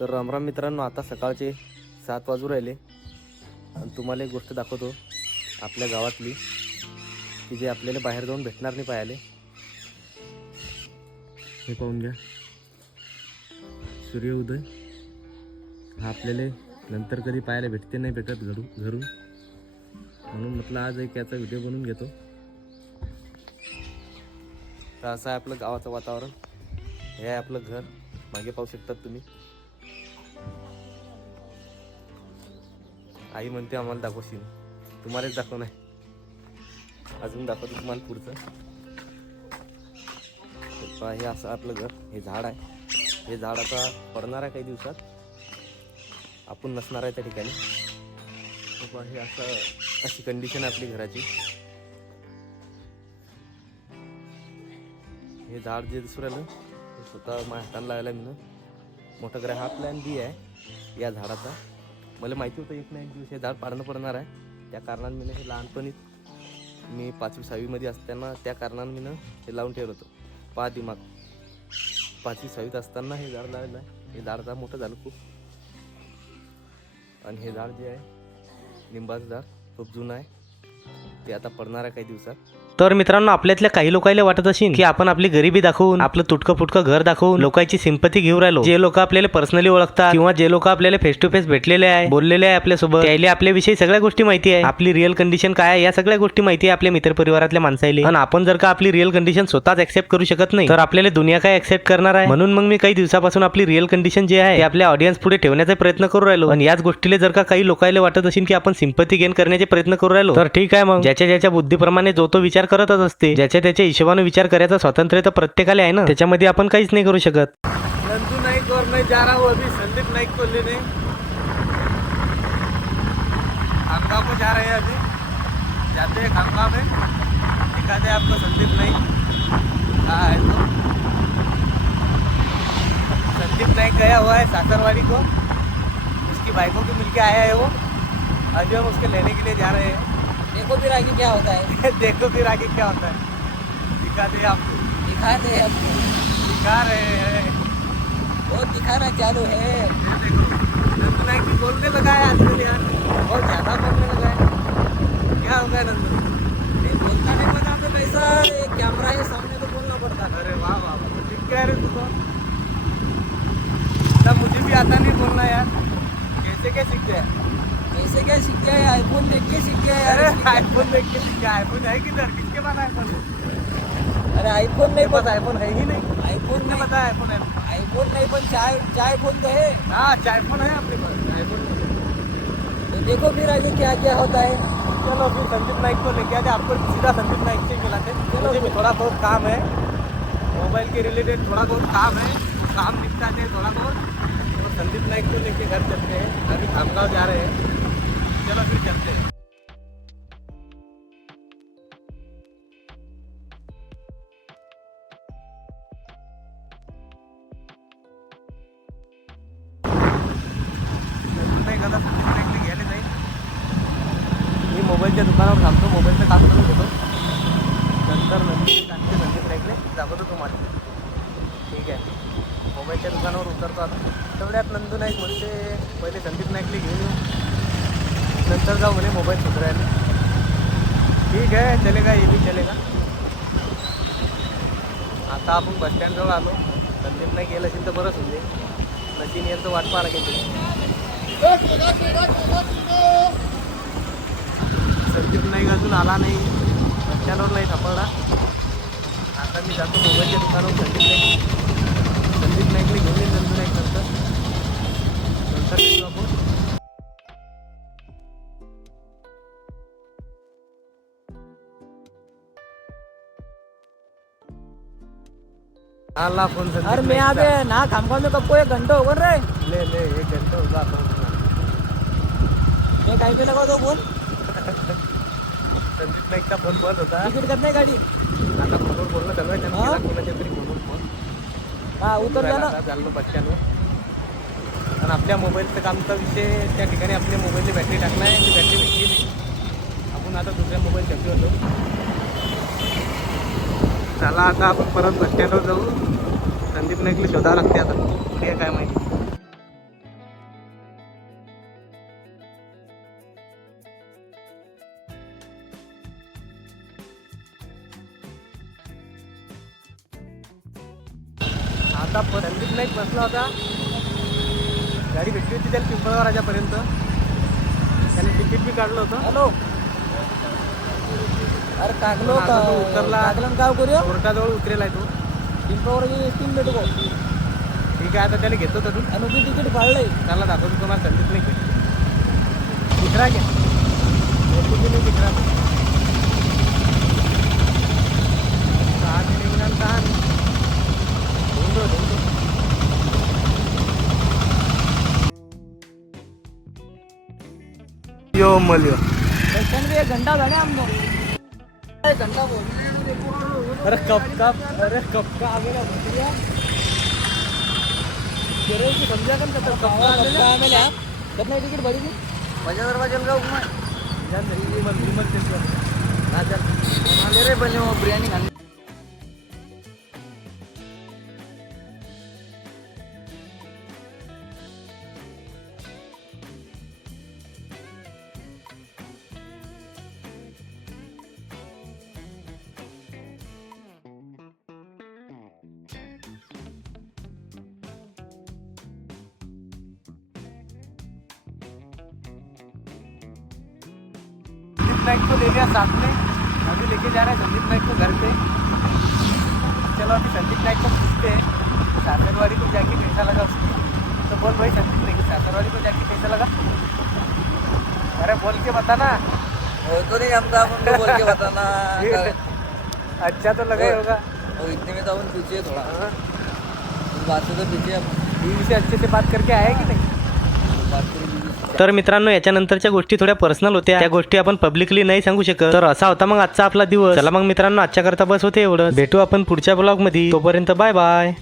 तर रामराम मित्रांनो, आता सकाळचे 7 वाजू राहिले आणि तुम्हाला एक गोष्ट दाखवतो आपल्या गावातली, की जे आपल्याला बाहेर जाऊन भेटणार नाही पाहायला. हे पाहून घ्या, सूर्योदय हा आपल्याला नंतर कधी पाहायला भेटते नाही भेटत घरून, म्हणून म्हटलं आज एक याचा व्हिडिओ बनवून घेतो. तर असं आहे आपलं गावाचं वातावरण. हे आहे आपलं घर, मागे पाहू शकतात तुम्ही. आई म्हणते आम्हाला दाखवशील, तुम्हालाच दाखव नाही, अजून दाखवतो तुम्हाला पुढचं. हे असं आपलं घर. हे झाड आहे, हे झाड आता पडणार आहे काही दिवसात, आपण नसणार आहे त्या ठिकाणी. हे असं अशी कंडिशन आहे आपली घराची. हे झाड जे दिसू राहिलं हे स्वतः माझ्या हाताने लावायला मी मोठं घर. हा प्लॅन बी आहे या झाडाचा. मला माहिती होतं एक ना एक दिवस हे झाड पाडणं पडणार आहे. त्या कारणाने मी हे लहानपणी मी 5वी 6वीमध्ये असताना त्या कारणाने मी हे लावून ठेवलं होतं. पहा दिमाग, 5वी 6वीत असताना हे झाड लावलं आहे. हे झाड मोठं झालं खूप. आणि हे झाड जे आहे लिंबाचं झाड, खूप जुनं आहे. ते आता पडणार आहे काही दिवसात. तर मित्रांनो, आपल्यातल्या काही लोकांना वाटत असेल की आपण आपली गरिबी दाखवून, आपलं तुटकं फुटकं घर दाखवून लोकांची सिंपती घेऊन राहिलो. जे लोक आपल्याला पर्सनली ओळखतात किंवा जे लोक आपल्याला फेस टू फेस भेटलेले आहे, बोललेले आहे आपल्यासोबत, त्याला आपल्याविषयी सगळ्या गोष्टी माहिती आहे. आपली रिअल कंडिशन काय आहे या सगळ्या गोष्टी माहिती आहे आपल्या मित्र परिवारातल्या माणसाला. आणि आपण जर का आपली रिअल कंडिशन स्वतःच ऍक्सेप्ट करू शकत नाही, तर आपल्याला दुनिया काय ऍक्सेप्ट करणार आहे. म्हणून मग मी काही दिवसापासून आपली रिअल कंडिशन जे आहे ते आपल्या ऑडियन्स पुढे ठेवण्याचा प्रयत्न करू राहिलो. आणि याच गोष्टीला जर का काही लोकांना वाटत असेल की आपण सिंपती गेन करण्याचे प्रयत्न करू राहिलो, तर ठीक आहे. मग ज्याच्या बुद्धीप्रमाणे जो तो विचार करतच असते. त्याच्या हिशोबाने विचार करायचा स्वातंत्र्य तर प्रत्येकाला आहे ना, त्याच्यामध्ये आपण काहीच नाही करू शकत. नंदू नाईक और मैं जा रहा हूँ अभी संदीप नाइक को लेने. खामगांव को जा रहे हैं अभी, जाते हैं खामगांव में, दिखाते हैं आपको संदीप नाइक कहाँ है. तो संदीप नाइक गया हुआ है सासरवाड़ी को, उसकी बाइकों को मिलके आया है वो. अभी हम उसके लेने के लिए जा रहे हैं. देखो फिर आगे क्या होता है. देखो फिर आगे क्या होता है, दिखाते हैं आपको. दिखाते हैं आपको, दिखा रहे हैं, बहुत दिखाना चालू है. नंदू नाइक भी बोलने लगा है आजकल यार, बहुत ज़्यादा बोलने लगा है. क्या हो गया नंदू? नहीं बोलता नहीं पता हमें पैसा, एक कैमरा है सामने तो बोलना पड़ता है. अरे वाह वाह, ठीक कह रहे तू तो. तब मुझे भी आता नहीं बोलना यार, कैसे क्या सीख गया? ऐसे क्या सीख गया है, आईफोन देख के सीख गया अरे यार. आईफोन देख के सीख गया. आईफोन है किधर, किसके पास आईफोन है? अरे आईफोन नहीं पता, पता, आईफोन है ही नहीं. आईफोन किसने नहीं पता आईफोन है? आईफोन नहीं पर चाय फोन तो है. हाँ चाय फोन है अपने पास, आईफोन. तो देखो फिर आगे क्या क्या होता है. चलो फिर संदीप नाइक को लेके आते, आपको सीधा संदीप नाइक से मिलाते. मुझे भी थोड़ा बहुत काम है, मोबाइल के रिलेटेड थोड़ा बहुत काम है, वो काम निपटाते हैं थोड़ा बहुत. तो संदीप नाइक को लेके घर चलते हैं. अभी खामगांव जा रहे हैं. चलो फिर चलते हैं. मी मोबाईलच्या दुकानावर थांबतो, मोबाईलचं काम करून घेतो, नंतर संदीप नाईकने दाखवतो तुम्हाला. ठीक आहे, मोबाईलच्या दुकानावर उतरतो आता. तेवढ्यात नंदू नाईक म्हणते पहिले संदीप नाईकले घेऊन येऊ, नंतर जाऊ म्हणे मोबाईल सुधारायला. ठीक आहे, चलेगा, ये भी चलेगा. आता आपण बस स्टँडजवळ आलो. संदीप नाईक गेलं असेल तर बरंच होते, नशीन येईल तर वाट पाहा लागेल. संदीप नाईक अजून आला नाही, बस स्टँडवर नाही सापडला. आता मी जातो मोबाईलच्या दुकानावर. संदीप नाईकने घेऊन येईल नंदू नाईक नंतर येतो आपण. आला फोन संदीप अरे मैं नाईकचा. अबे ना खामगांव में कब को 1 घंटा होगा रे. ले 1 घंटा होगा आपण. मैं कहीं पे लगा दो फोन. संदीप नाईकचा फोन बंद होता. टिकट करने गाड़ी आता फोनवर बोलणं चालू आहे, त्यांना केला कोणाच्या तरी फोनवर फोन. हा उतर जा ना. चाललो बस स्टँडवर. आणि आपल्या मोबाईलचं कामचा विषय, त्या ठिकाणी आपल्या मोबाईलची बॅटरी टाकणार आहे. ती बॅटरी भेटली. आपण आता दुसऱ्या मोबाईल शक्य होतो. चला आता आपण परत बस स्टँडवर जाऊ. संदीप नाईकला शोधावं लागते आता, हे काय माहिती. फटाफट संदीप नाईक बसला होता. गाडी भेटली होती त्याला पिंपळगाव राजापर्यंत. त्याने तिकीट बी काढलं होतं. हॅलो अरे टाकलो आता तो उतरला. टाकलं काय करूया कोर्टाजवळ उतरेल आहे तो. पिंपावर स्टीम भेटू भाऊ. ठीक आहे आता त्याला घेतो तू. आणि उभी तिकीट फाळलंय. त्याला दाखवतो तुम्हाला संदीप नाईक भेटली. दिखरा घ्या नाही दिखरा. यो मलियो एक घंटा झाला आमनो. एक घंटा बोल. अरे कब का आगे ना भैया तेरे की समझा कम कब का आम्हाला कितना तिकीट भरी थी 50 वाजल का उपमा जान नहीं मन ते ना चल आले रे बने वो बिरयानी खाने. संदीप नाइक को ले गया साथ में. अभी लेके जा रहे हैं संदीप नाइक को घर पे. चलो अभी संदीप नाइक को पूछते हैं सासरवाड़ी को जाके कैसा लगा उसको. तो बोल भाई संदीप नाइक सासरवाड़ी को जाके कैसा लगा. अरे बोल के बता ना. तो नहीं हम तो बोल के बताना. अच्छा तो लगा ही होगा. और इतने में तो अपन पीछे थोड़ा उस बात से तो पीछे अब बीवी से अच्छे से बात करके आए की नाही. बात करें बीवी से. तर मित्रांनो याच्यानंतरच्या गोष्टी थोड्या पर्सनल होत्या. त्या गोष्टी आपण पब्लिकली नाही सांगू शकत. तर असा होता मग आजचा आपला दिवस. चला मग मित्रांनो आजच्या करता बस होते एवढं. भेटू आपण पुढच्या ब्लॉग मध्ये. तोपर्यंत बाय बाय.